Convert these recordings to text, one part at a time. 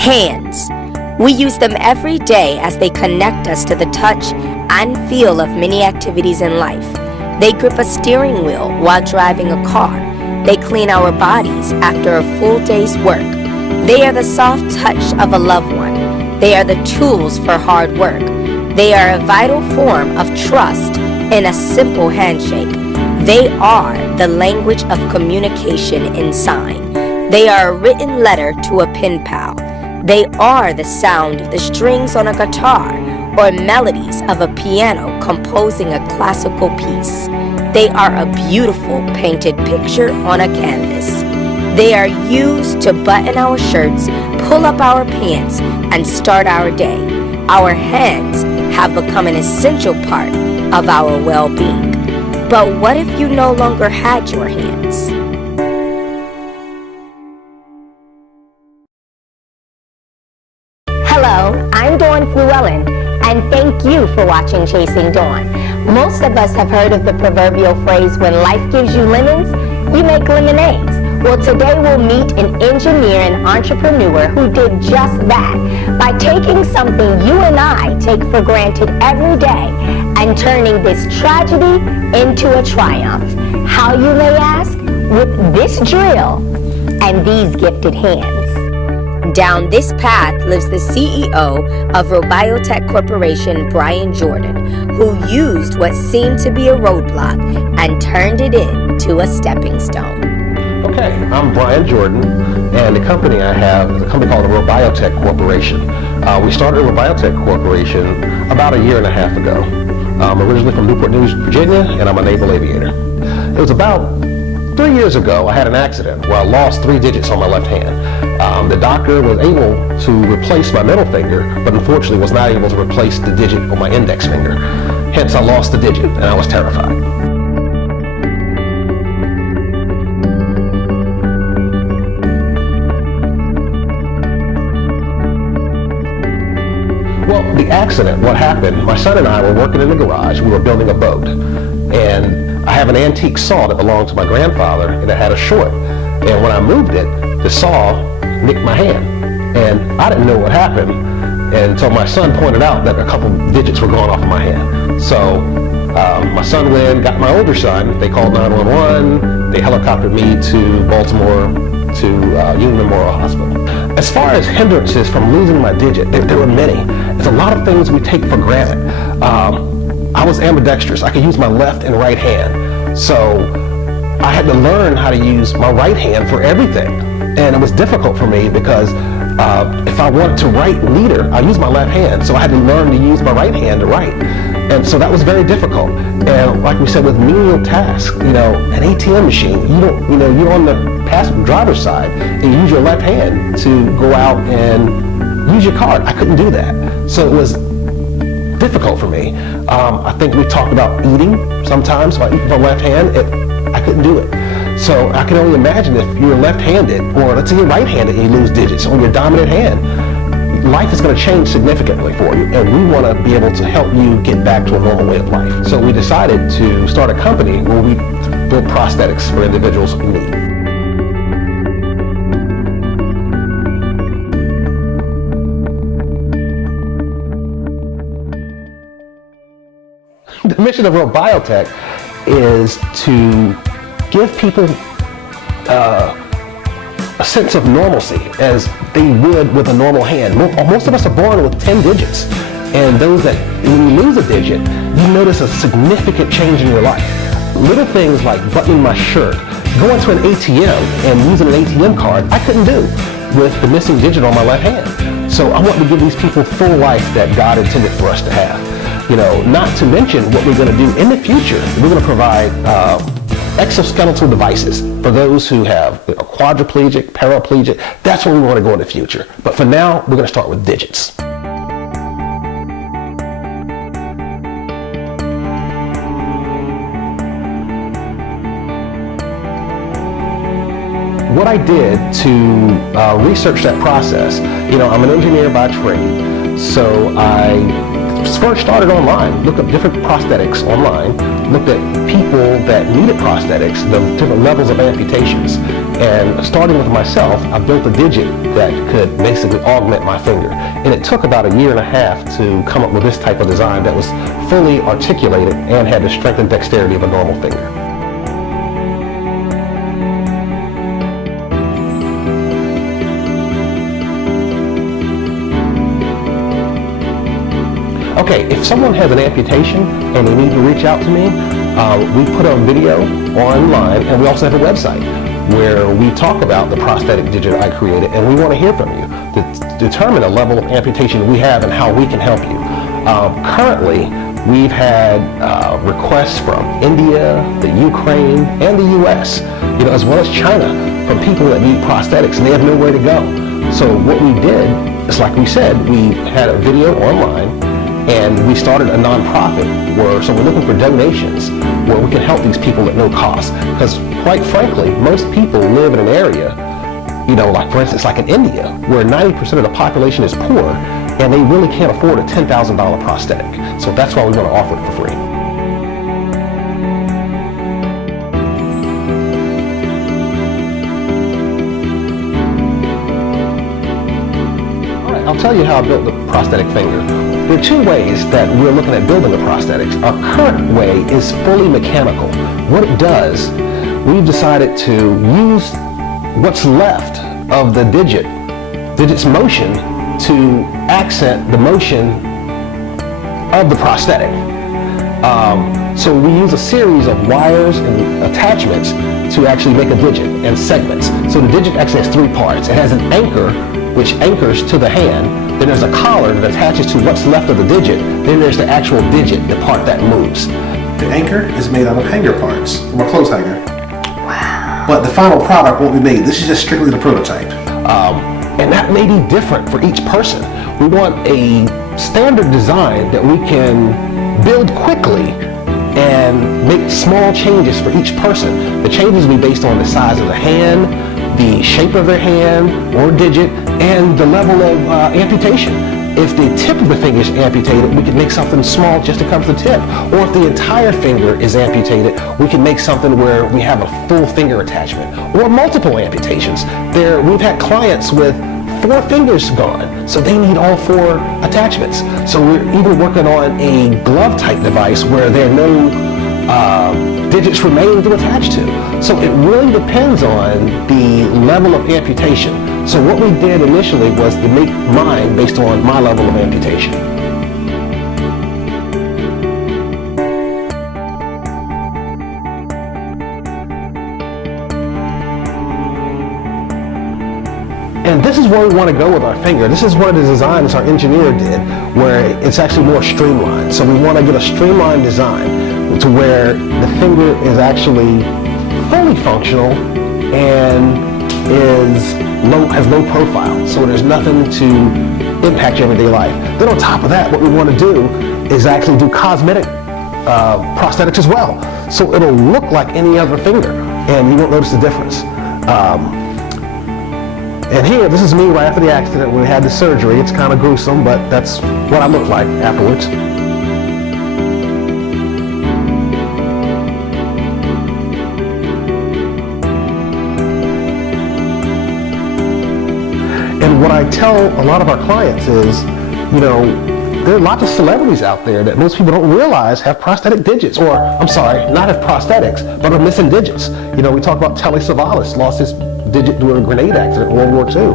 Hands. We use them every day as they connect us to the touch and feel of many activities in life. They grip a steering wheel while driving a car. They clean our bodies after a full day's work. They are the soft touch of a loved one. They are the tools for hard work. They are a vital form of trust in a simple handshake. They are the language of communication in sign. They are a written letter to a pen pal. They are the sound of the strings on a guitar or melodies of a piano composing a classical piece. They are a beautiful painted picture on a canvas. They are used to button our shirts, pull up our pants, and start our day. Our hands have become an essential part of our well-being. But what if you no longer had your hands? Hello, I'm Dawn Fluellen, and thank you for watching Chasing Dawn. Most of us have heard of the proverbial phrase, when life gives you lemons, you make lemonades. Well, today we'll meet an engineer and entrepreneur who did just that by taking something you and I take for granted every day and turning this tragedy into a triumph. How, you may ask? With this drill and these gifted hands. Down this path lives the CEO of ROBIOTECH Corporation, Brian Jordan, who used what seemed to be a roadblock and turned it into a stepping stone. Okay, I'm Brian Jordan, and the company I have is a company called the ROBIOTECH Corporation. We started ROBIOTECH Corporation about a year and a half ago. I'm originally from Newport News, Virginia, and I'm a naval aviator. It was about 3 years ago I had an accident where I lost 3 digits on my left hand. The doctor was able to replace my middle finger, but unfortunately was not able to replace the digit on my index finger. Hence I lost the digit, and I was terrified. Well, the accident, what happened, my son and I were working in the garage. We were building a boat, and I have an antique saw that belonged to my grandfather, and it had a short. And when I moved it, the saw nicked my hand, and I didn't know what happened until my son pointed out that a couple digits were gone off of my hand. So my son went in, got my older son. They called 911. They helicoptered me to Baltimore to Union Memorial Hospital. As far as hindrances from losing my digit, there were many. There's a lot of things we take for granted. I was ambidextrous. I could use my left and right hand. So I had to learn how to use my right hand for everything. And it was difficult for me because if I wanted to write neater, I used my left hand. So I had to learn to use my right hand to write. And so that was very difficult. And like we said, with menial tasks, an ATM machine, you're on the passenger driver's side and you use your left hand to go out and use your card. I couldn't do that. So it was difficult for me. I think we talked about eating sometimes. If I eat with my left hand, I couldn't do it. So I can only imagine if you're left-handed, or let's say you're right-handed and you lose digits on your dominant hand, life is going to change significantly for you, and we want to be able to help you get back to a normal way of life. So we decided to start a company where we build prosthetics for individuals in need. The mission of ROBIOTECH is to give people a sense of normalcy as they would with a normal hand. Most of us are born with 10 digits, and those that, when you lose a digit, you notice a significant change in your life. Little things like buttoning my shirt, going to an ATM and using an ATM card, I couldn't do with the missing digit on my left hand. So I want to give these people full life that God intended for us to have. Not to mention what we're going to do in the future. We're going to provide exoskeletal devices for those who have quadriplegic, paraplegic. That's where we want to go in the future. But for now, we're going to start with digits. What I did to research that process, I'm an engineer by trade, so I first started online, looked up different prosthetics online, looked at people that needed prosthetics, the different levels of amputations. And starting with myself, I built a digit that could basically augment my finger. And it took about a year and a half to come up with this type of design that was fully articulated and had the strength and dexterity of a normal finger. Okay, if someone has an amputation and they need to reach out to me, we put a video online, and we also have a website where we talk about the prosthetic digit I created, and we want to hear from you to determine the level of amputation we have and how we can help you. Currently, we've had requests from India, the Ukraine, and the US, as well as China, from people that need prosthetics and they have nowhere to go. So what we did is, like we said, we had a video online, and we started a nonprofit so we're looking for donations where we can help these people at no cost. Because quite frankly, most people live in an area, like for instance, like in India, where 90% of the population is poor, and they really can't afford a $10,000 prosthetic. So that's why we want to offer it for free. All right, I'll tell you how I built the prosthetic finger. There are two ways that we're looking at building the prosthetics. Our current way is fully mechanical. What it does, we've decided to use what's left of the digit's motion to accent the motion of the prosthetic. So we use a series of wires and attachments to actually make a digit and segments. So the digit actually has three parts. It has an anchor, which anchors to the hand. Then there's a collar that attaches to what's left of the digit. Then there's the actual digit, the part that moves. The anchor is made out of hanger parts, from a clothes hanger. Wow. But the final product won't be made. This is just strictly the prototype. And that may be different for each person. We want a standard design that we can build quickly and make small changes for each person. The changes will be based on the size of the hand, the shape of their hand or digit, and the level of amputation. If the tip of the finger is amputated, we can make something small just to cover the tip. Or if the entire finger is amputated, we can make something where we have a full finger attachment. Or multiple amputations. We've had clients with 4 fingers gone, so they need all 4 attachments. So we're even working on a glove type device where there are no digits remain to attach to. So it really depends on the level of amputation. So what we did initially was to make mine based on my level of amputation. And this is where we want to go with our finger. This is one of the designs our engineer did, where it's actually more streamlined. So we want to get a streamlined design to where the finger is actually fully functional and has low profile. So there's nothing to impact your everyday life. Then on top of that, what we want to do is actually do cosmetic prosthetics as well. So it'll look like any other finger, and you won't notice the difference. And here, this is me right after the accident when we had the surgery. It's kind of gruesome, but that's what I look like afterwards. And what I tell a lot of our clients is, there are lots of celebrities out there that most people don't realize have prosthetic digits, or, I'm sorry, not have prosthetics, but are missing digits. We talk about Telly Savalas, lost his digit during a grenade accident in World War II.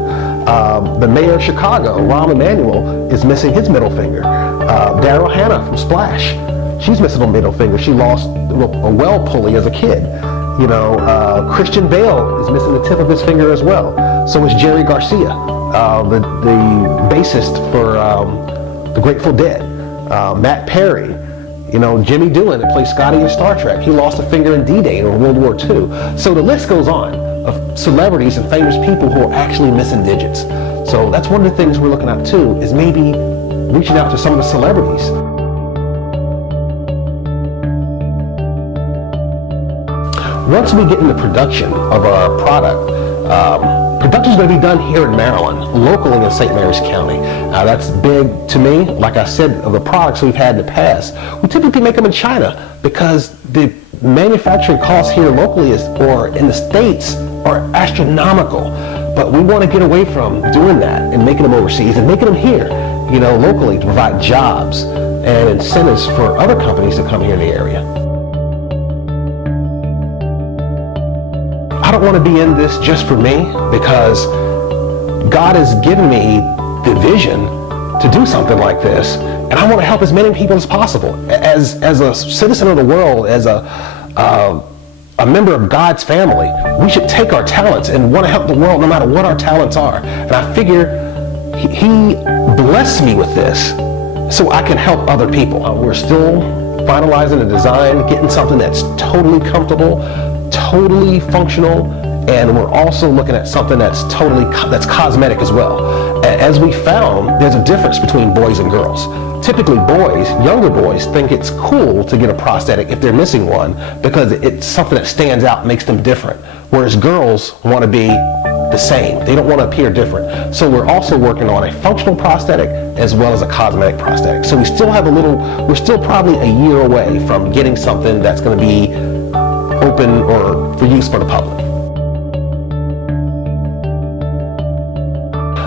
The mayor of Chicago, Rahm Emanuel, is missing his middle finger. Daryl Hannah from Splash, she's missing a middle finger. She lost a well pulley as a kid. Christian Bale is missing the tip of his finger as well. So is Jerry Garcia, the bassist for the Grateful Dead. Matt Perry, Jimmy Doohan, that plays Scotty in Star Trek. He lost a finger in D-Day in World War II. So the list goes on of celebrities and famous people who are actually missing digits. So that's one of the things we're looking at too, is maybe reaching out to some of the celebrities. Once we get into production of our product, production is going to be done here in Maryland, locally in St. Mary's County. That's big to me. Like I said, of the products we've had in the past, we typically make them in China because the manufacturing costs here locally or in the States are astronomical. But we want to get away from doing that and making them overseas and making them here, locally, to provide jobs and incentives for other companies to come here in the area. I don't want to be in this just for me, because God has given me the vision to do something like this, and I want to help as many people as possible. As a citizen of the world, as a member of God's family, we should take our talents and want to help the world no matter what our talents are. And I figure He blessed me with this so I can help other people. We're still finalizing the design, getting something that's totally comfortable, totally functional, and we're also looking at something that's cosmetic as well. As we found, there's a difference between boys and girls. Typically younger boys think it's cool to get a prosthetic if they're missing one, because it's something that stands out, makes them different. Whereas girls want to be the same. They don't want to appear different. So we're also working on a functional prosthetic as well as a cosmetic prosthetic. So we're still probably a year away from getting something that's going to be open or for use for the public.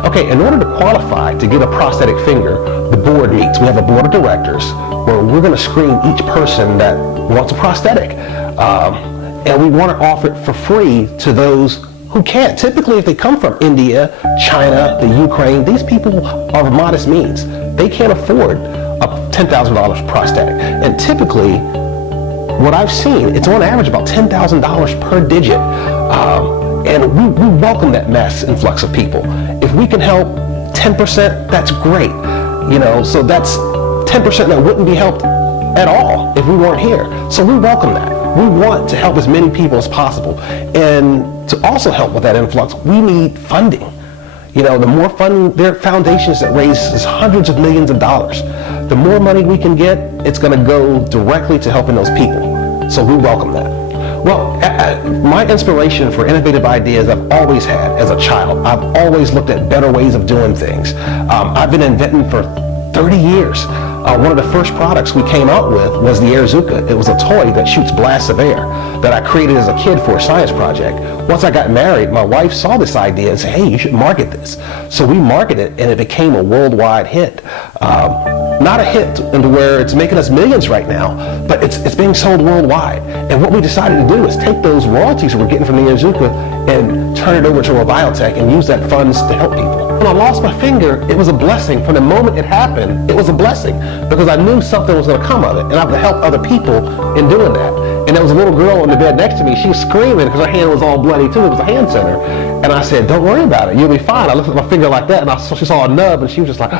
Okay, in order to qualify to get a prosthetic finger, the board meets. We have a board of directors where we're going to screen each person that wants a prosthetic. And we want to offer it for free to those who can't. Typically, if they come from India, China, the Ukraine, these people are of modest means. They can't afford a $10,000 prosthetic. And typically, what I've seen, it's on average about $10,000 per digit. And we welcome that mass influx of people. If we can help 10%, that's great. So that's 10% that wouldn't be helped at all if we weren't here. So we welcome that. We want to help as many people as possible. And to also help with that influx, we need funding. The more funding, there are foundations that raise hundreds of millions of dollars. The more money we can get, it's going to go directly to helping those people. So we welcome that. Well, my inspiration for innovative ideas I've always had as a child. I've always looked at better ways of doing things. I've been inventing for 30 years. One of the first products we came out with was the Airzuka. It was a toy that shoots blasts of air that I created as a kid for a science project. Once I got married, my wife saw this idea and said, hey, you should market this. So we marketed it, and it became a worldwide hit. Not a hit into where it's making us millions right now, but it's being sold worldwide. And what we decided to do is take those royalties we're getting from the Airzuka and turn it over to ROBIOTECH and use that funds to help people. When I lost my finger, it was a blessing. From the moment it happened, it was a blessing, because I knew something was going to come of it, and I would help other people in doing that. And there was a little girl in the bed next to me. She was screaming because her hand was all bloody too. It was a hand center. And I said, don't worry about it. You'll be fine. I looked at my finger like that, and she saw a nub, and she was just like,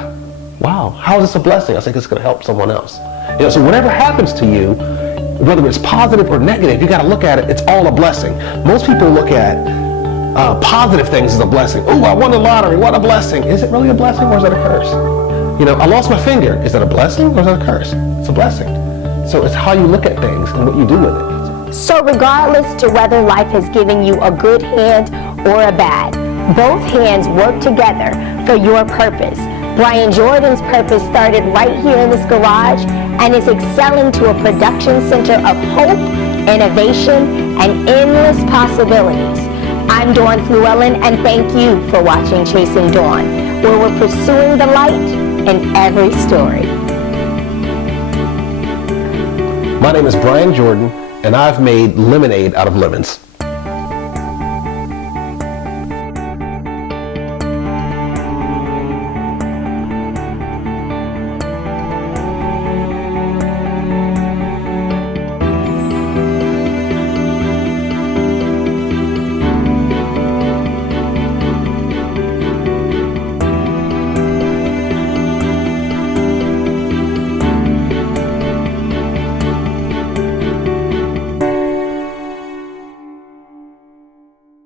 wow, how is this a blessing? I think it's going to help someone else. So whatever happens to you, whether it's positive or negative, you got to look at it. It's all a blessing. Most people look at positive things as a blessing. Oh, I won the lottery. What a blessing. Is it really a blessing, or is that a curse? I lost my finger. Is that a blessing, or is that a curse? It's a blessing. So it's how you look at things and what you do with it. So regardless to whether life has given you a good hand or a bad, both hands work together for your purpose. Brian Jordan's purpose started right here in this garage and is excelling to a production center of hope, innovation, and endless possibilities. I'm Dawn Llewellyn, and thank you for watching Chasing Dawn, where we're pursuing the light in every story. My name is Brian Jordan, and I've made lemonade out of lemons.